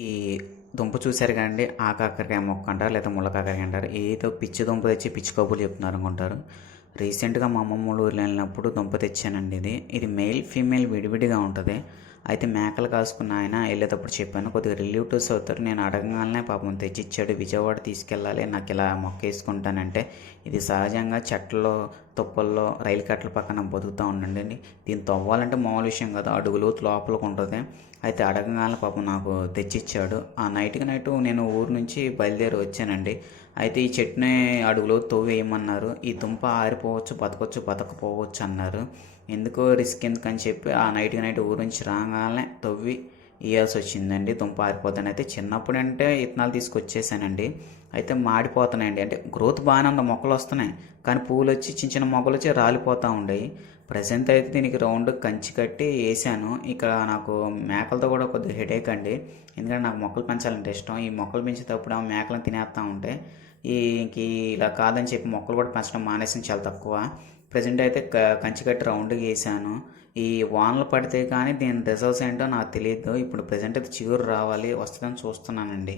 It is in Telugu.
ఈ దుంప చూసారు కదండీ! కాకరకాయ మొక్క అంటారు లేదా ముళ్ళ కాకరకాయ అంటారు. ఏదో పిచ్చి దుంప తెచ్చి పిచ్చి కబుర్లు చెప్తున్నారు అనుకుంటారు. రీసెంట్‌గా మా అమ్మమ్మ వాళ్ళ ఊర్లో వెళ్ళినప్పుడు దుంప తెచ్చానండి ఇది. ఇది మేల్, ఫీమేల్ విడివిడిగా ఉంటది. అయితే మేకలు కాసుకున్న ఆయన ఎళ్ళేటప్పుడు చెప్పాను. కొద్దిగా రిలేటివ్స్ అవుతారు. నేను అడగంగాల్నే పాపం తెచ్చిచ్చాడు. విజయవాడ తీసుకెళ్ళాలి. నాకిలా మొక్కేసుకుంటానంటే, ఇది సహజంగా చెట్లలో, తుప్పల్లో, రైలు కట్టల పక్కన బతుకుతా ఉండండి. దీన్ని తవ్వాలంటే మామూలు విషయం కాదు. అడుగు లోతు లోపలికుంటది. అయితే అడగంగాల్నే పాపం నాకు తెచ్చిచ్చాడు. ఆ నైట్‌కి నైటు నేను ఊరు నుంచి బయలుదేరి వచ్చానండి. అయితే ఈ చెట్టుని అడుగు లోతు తవ్వేయమన్నారు. ఈ దుంప ఆరిపోవచ్చు, బతకొచ్చు, బతకపోవచ్చు అన్నారు. ఎందుకో రిస్క్ ఎందుకని చెప్పి ఆ నైట్‌కి నైట్ ఊరు నుంచి రాంగాల్నే తవ్వి ఇయ్యాల్సొచ్చిందండి. దుంప ఆరిపోద్దని. అయితే చిన్నప్పుడంటే ఇత్తనాలు తీసుకొచ్చేసానండి. అయితే మాడిపోతున్నాయండి. అంటే గ్రోత్ బాగానే ఉంది. మొక్కలొస్తున్నాయి. కానీ పువ్వులొచ్చి చిన్న చిన్న మొగ్గలొచ్చి రాలిపోతా ఉండేయి. ప్రెజెంట్ అయితే దీనికి రౌండ్ కంచి కట్టి ఏసాను. ఇక్కడ నాకు మేకలతో కూడా కొద్దిగా హెడేక్ అండి. ఎందుకంటే నాకు మొక్కలు పెంచాలంటే ఇష్టం. ఈ మొక్కలు పెంచేటప్పుడు మేకలను తినేస్తా ఉంటాయి. ఇంక ఇలా కాదని చెప్పి మొక్కలు కూడా పెంచడం మానేసాను చాలా తక్కువ. ప్రెజెంట్ అయితే కంచి కట్టి రౌండ్‌గా ఏసాను. ఈ వానలు పడితే కానీ దీని రిజల్ట్స్ ఏంటో నాకు తెలీదు. ఇప్పుడు ప్రెజెంట్ అయితే చిగురు రావాలి, వస్తదని చూస్తున్నానండి.